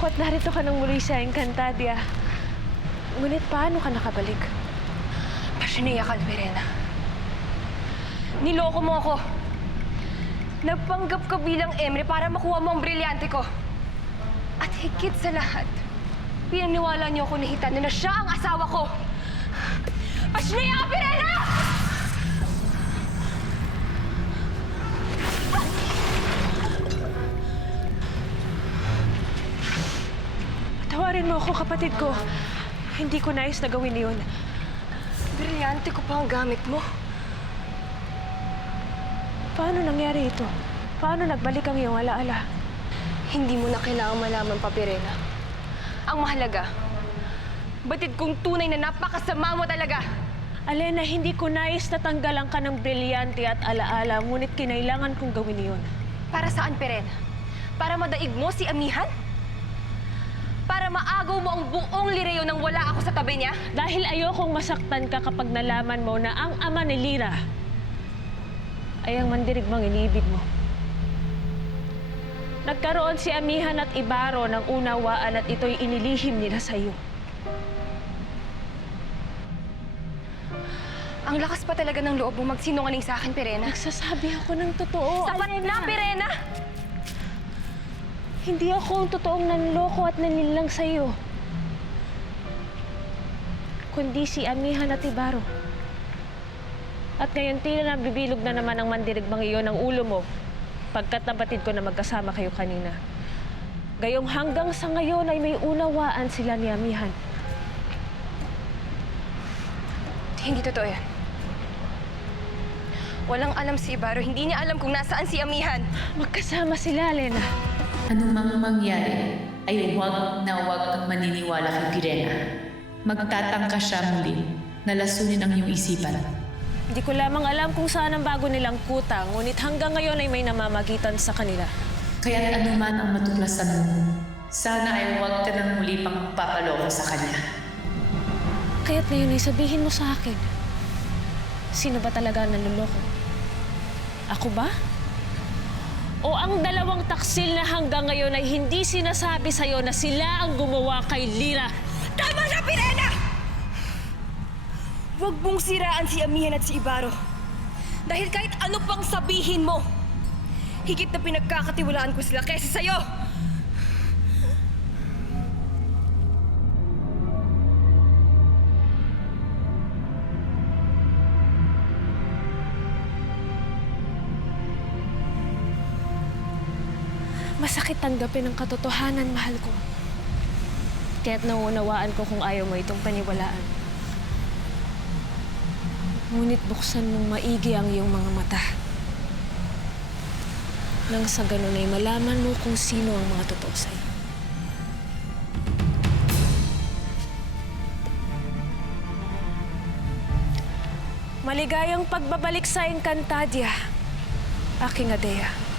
ako at narito ka nang muli sa Encantadia. Ngunit paano ka nakabalik? Pasiniya ka, Alberena. Niloko mo ako. Nagpanggap ka bilang Emre para makuha mo ang brilyante ko. At higit sa lahat, pinaniwala niyo ako ni Hitano na siya ang asawa ko. Pasiniya ka, Alberena! Patawarin mo ako, kapatid ko. Hindi ko nais na gawin yun. Brilyante ko pa ang gamit mo. Paano nangyari ito? Paano nagbalik ang iyong alaala? Hindi mo na kailangang malaman pa, Pirena. Ang mahalaga, batid kong tunay na napakasama mo talaga. Alena, hindi ko nais na tanggalan ka ng brilyante at alaala, ngunit kinailangan kong gawin iyon. Para saan, Pirena? Para madaig mo si Amihan? Para maagaw mo ang buong Lireo nang wala ako sa tabi niya? Dahil ayokong masaktan ka kapag nalaman mo na ang ama ni Lira ay ang mandirigmang iniibig mo. Nagkaroon si Amihan at Ibaro ng unawaan at ito'y inilihim nila sa iyo. Ang lakas pa talaga ng loob mo magsinungaling sa akin, Pirena. Nagsasabi ako ng totoo, Sapat na, Pirena! Hindi ako ang totoong nanloko at naninlang sa iyo. Kundi si Amihan at Ibaro. At ngayon tila nabibilog na naman ang mandirigmang iyon ng ulo mo pagkat nabatid ko na magkasama kayo kanina. Gayong hanggang sa ngayon ay may unawaan sila ni Amihan. Hindi totoo yan. Walang alam si Ibaro. Hindi niya alam kung nasaan si Amihan. Magkasama sila, Lena. Anumang mangyari ay huwag na huwag kang maniniwala kay Pirena. Magtatangka siya muli na lasunin ang iyong isipan. Hindi ko lamang alam kung saan ang bago nilang kuta, ngunit hanggang ngayon ay may namamagitan sa kanila. Kaya't anuman ang matuklasan mo, sana ay huwag ka nang muli pang papaloko sa kanya. Kaya't ngayon ay sabihin mo sa akin, sino ba talaga ang nanluloko? Ako ba? O ang dalawang taksil na hanggang ngayon ay hindi sinasabi sa'yo na sila ang gumawa kay Lira? Tama na, Pirena! Huwag mong siraan si Amihan at si Ibaro. Dahil kahit ano pang sabihin mo, higit na pinagkakatiwalaan ko sila kaysa sa'yo! Masakit tanggapin ang katotohanan, mahal ko. Kaya't nauunawaan ko kung ayaw mo itong paniwalaan. Ngunit buksan mong maigi ang iyong mga mata. Nang sa ganun ay malaman mo kung sino ang mga totoo sa'yo. Maligayang pagbabalik sa Encantadia, aking Adea.